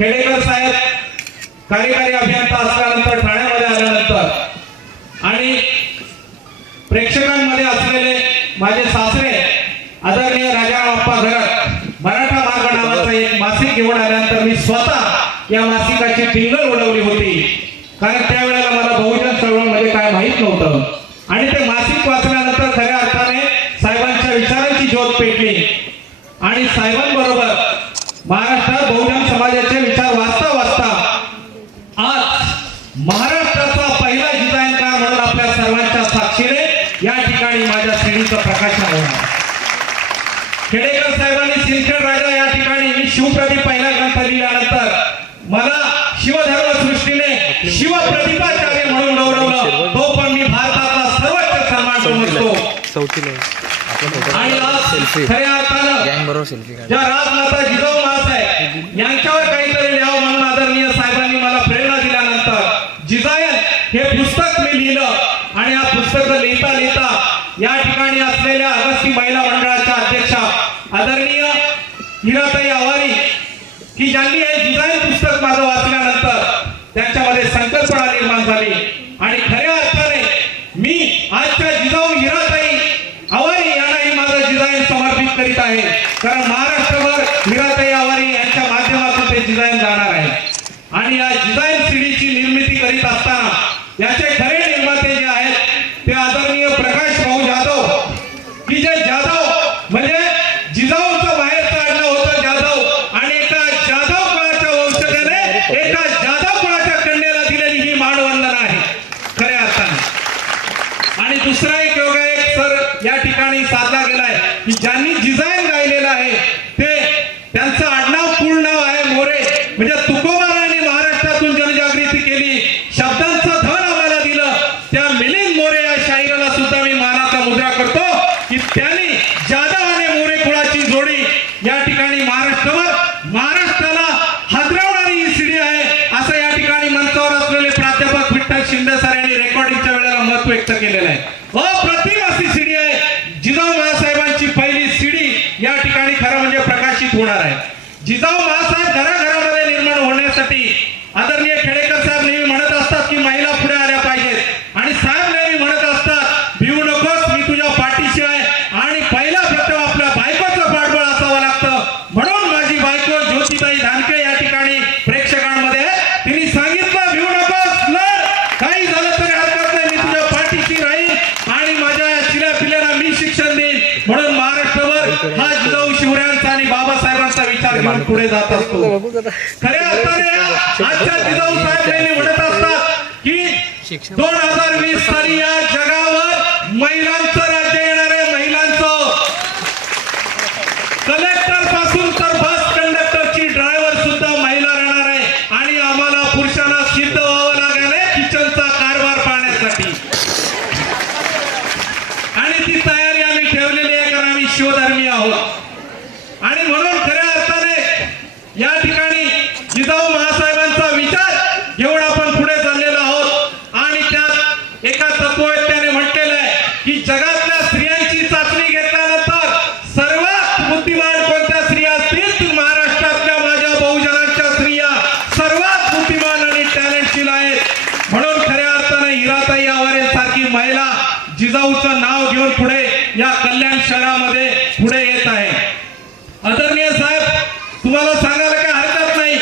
खेडेकर साहेब कार्यकारी अभियंता असल्यानंतर ठाण्यामध्ये आल्यानंतर आणि प्रेक्षकांमध्ये असलेले माझे सासरे आदरणीय राजारामप्पा घरत मराठा मार्ग नावाचं एक मासिक घेऊन आल्यानंतर मी स्वतः या मासिकाची टिंगल उडवली होती, कारण त्यावेळेला मला बहुजन चळवळ म्हणजे काय माहित नव्हतं आणि ते मासिक वाचल्यानंतर खऱ्या अर्थाने साहेबांच्या विचारांची ज्योत पेटली आणि साहेबांबरोबर महाराष्ट्रात बहुजन समाजाचे विचार वाचता वाचता आज महाराष्ट्राचा पहिला जिजायंतकार म्हणून आपल्या सर्वांच्या साक्षीने या ठिकाणी माझ्या श्रेणीचं प्रकाशन होणार. खेडेकर साहेबांनी सिंदखेड राजा या ठिकाणी मी शिवप्रदीप पहिला ग्रंथ लिहिल्यानंतर मला शिवधर्म सृष्टीने शिवप्रदीपाचार्य म्हणून गौरवलं. तो पण मी भारताचा सर्वोच्च सन्मान समजतो. आणि आज खऱ्या अर्थानं ज्या राजमाता जिजाऊ माँसाहेब यांच्यावर काहीतरी लिहावं म्हणून आदरणीय साहेबांनी मला प्रेरणा दिल्यानंतर जिजायन हे पुस्तक मी लिहिलं आणि हा पुस्तक लिहिता लिहिता या ठिकाणी असलेल्या अगस्ती महिला मंडळाच्या अध्यक्षा आदरणीय हिराताई आवारी की ज्यांनी हे जिजायन पुस्तक माझं वाचल्यानंतर त्यांच्यामध्ये संकल्पना निर्माण झाली आणि खऱ्या अर्थाने मी आजच्या जिजाऊ हिराताई आवारी यांनाही माझं जिजायन समर्पित करीत आहे, कारण महाराष्ट्रभर हिराताई आवारी यांच्या माध्यमातून ते जिजायन जाणार आहे. आणि या जिजायन सीडीची निर्मिती करीत असताना याचे खरे निर्माते जे आहेत ते आदरणीय प्रकाश भाऊ जाधव की जे जाधव म्हणजे जिजाऊचं बाहेरचं आडनाव होतं जाधव आणि एका जाधव कुळाच्या वंशजाने एका जाधव कुळाच्या कन्येला दिलेली ही मानवंदना आहे खऱ्या अर्थाने. आणि दुसरा एक योगायोग सर या ठिकाणी साधला गेलाय की ज्यांनी जिजायन गायलेलं आहे ते त्यांचं आडनाव पूर्ण नाव आहे मोरे, म्हणजे तुकोबारांनी महाराष्ट्रातून जनजागृती केली, शब्दांचं धन आम्हाला दिलं. त्या मिलिंद मोरे या शाहिराला सुद्धा मी मानाचा मुद्रा करतो की त्यांनी जाधव आणि मोरे कुळाची जोडी या ठिकाणी महाराष्ट्राला हादरवणारी ही सीडी आहे असं या ठिकाणी मंचावर असलेले प्राध्यापक विठ्ठल शिंदे सर यांनी रेकॉर्डिंगच्या वेळेला मत व्यक्त केलेलं आहे. अप्रतिम अशी सीडी आहे. जिजाऊ महासाहेबांची पहिली सीडी या ठिकाणी खरं म्हणजे प्रकाशित होणार आहे. जिजाऊ महासाहेब घराघरामध्ये निर्माण होण्यासाठी आदरणीय खेडेकर साहेब नेहमी म्हणत असतात की महिला पुढे आल्या पाहिजेत आणि साहेब नेहमी म्हणत असतात भिवू नकोस, मी तुझ्या पाठीशी आहे. आणि पहिला प्रथम आपल्या बायकोचं पाठबळ असावं लागतं. म्हणून माझी बायको ज्योतिताई धानके या ठिकाणी प्रेक्षकांमध्ये तिने सांगितलं भिवू नकोस, लढ, काही झालं तरी हरकत नाही, मी तुझ्या पाठीशी राहील आणि माझ्या चिल्या पिल्यांना मी शिक्षण देईन. म्हणून महाराष्ट्रभर हा जिजाऊ शिवरायांचा आणि बाबासाहेबांचा विचार घेऊन पुढे जात असतो. खऱ्या अर्थाने आजच्या जिजाऊ साहेब नेहमी म्हणत असतात की 2020 साली या जगावर महिलांचं राज्य येणार आहे. महिलांचं कलेक्टर पासून तर बस कंडक्टरची ड्रायव्हर सुद्धा महिला राहणार आहे आणि आम्हाला पुरुषांना सिद्ध व्हावं लागेल किचनचा कारभार पाहण्यासाठी. आणि ती तयारी आम्ही ठेवलेली आहे कारण आम्ही शिवधर्मी आहोत. आणि म्हणून खऱ्या अर्थाने या ठिकाणी जिजाऊ महासाहेबांचा विचार घेऊन आपण पुढे चाललेलो आहोत. आणि त्यात एका तत्ववेत्याने म्हटलेलं आहे की जगातल्या स्त्रियांची चाचणी घेतल्यानंतर सर्वात बुद्धिमान कोणत्या स्त्रिया असतील तर महाराष्ट्रातल्या माझ्या बहुजनांच्या स्त्रिया सर्वात बुद्धिमान आणि टॅलेंटशील आहेत. म्हणून खऱ्या अर्थाने हिराताई आवारे सारखी महिला जिजाऊचं नाव घेऊन पुढे या कल्याण शहरामध्ये पुढे येत आहे. आदरणीय साहेब तुम्हाला सांगायला काही हरकत नाही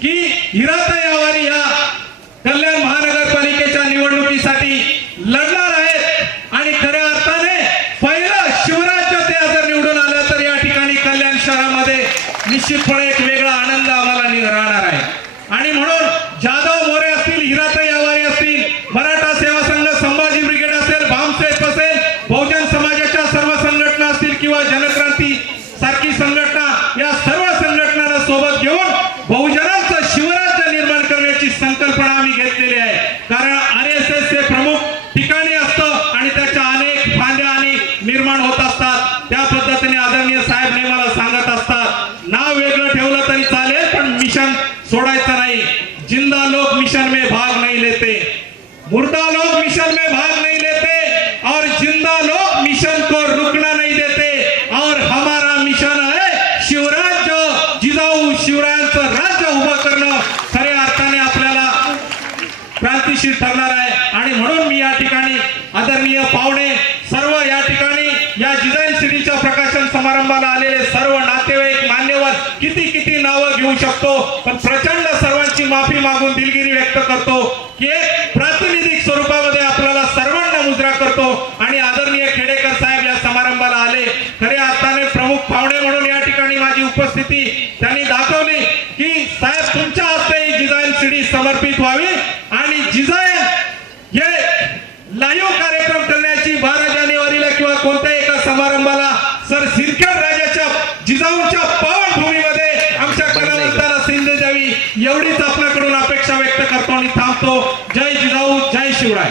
की हिराताई आवारी या कल्याण महानगरपालिकेच्या निवडणुकीसाठी लढणार आहेत आणि खऱ्या अर्थाने पहिलं शिवराज्य ते जर निवडून आलं तर या ठिकाणी कल्याण शहरामध्ये निश्चितपणे एक वेगळा आनंद आम्हाला राहणार आहे. आणि म्हणून जाधव मोरे असतील, हिराताई आवारी असतील, मराठा सेवा संघ, संभाजी ब्रिगेड असेल, भामसेफ असेल, बहुजन समाजाच्या सर्व संघटना असतील किंवा जनक्रांती सारखी संघटना, या सर्व संघटनांना सोबत घेऊन बहुजनांचं शिवराज्य निर्माण करण्याची संकल्पना आम्ही घेतलेली आहे. कारण RSS चे प्रमुख ठिकाणी असतं आणि त्याच्या अनेक फांद्या आणि निर्माण होत असतात. त्या पद्धतीने आदरणीय साहेब ने मला सांगत असतात नाव वेगळं ठेवलं तरी चालेल पण मिशन सोडायचं नाही. जिंदा लोग मिशन में भाग नहीं लेते, मुर्दा लोग मिशन में भाग नहीं लेते और जिंदा लोग मिशन को रुकना नहीं देते. और हमारा मिशन है शिवराज्य, जिजाऊ शिवराय प्रकारचं राज्य उभं करणं खऱ्या अर्थाने आपल्याला क्रांतिशील ठरणार आहे। आणि म्हणून मी या ठिकाणी आदरणीय पाहुणे सर्व या ठिकाणी या डिझाईन सिटीच्या प्रकाशन समारंभाला आलेले सर्व नातेवाईक मान्यवर किती नावं घेऊ शकतो, पण प्रचंड सर्वांची माफी मागून दिलगिरी व्यक्त करतो की एक प्रातिनिधिक स्वरूपामध्ये आपल्याला सर्वांना मुजरा करतो। आणि आदरणीय खेडेकर साहेब या समारंभाला आले, खऱ्या अर्थाने प्रमुख पाहुणे म्हणून या ठिकाणी माझी उपस्थिती त्यांनी दाखवली की साहेब तुमच्या हस्ते ही डिझाईन सिटी समर्पित व्हावी आणि डिझाईन हे लाईव्ह कार्यक्रम करण्याची 12 जानेवारीला किंवा कोणत्याही एका समारंभाला सर सिरखेड राजाच्या जिजाऊंच्या पावनभूमीमध्ये आमच्या कलावंतांना संधी द्यावी एवढीच आपल्याकडून अपेक्षा व्यक्त करतो आणि थांबतो। जय जिजाऊ, जय शिवराय।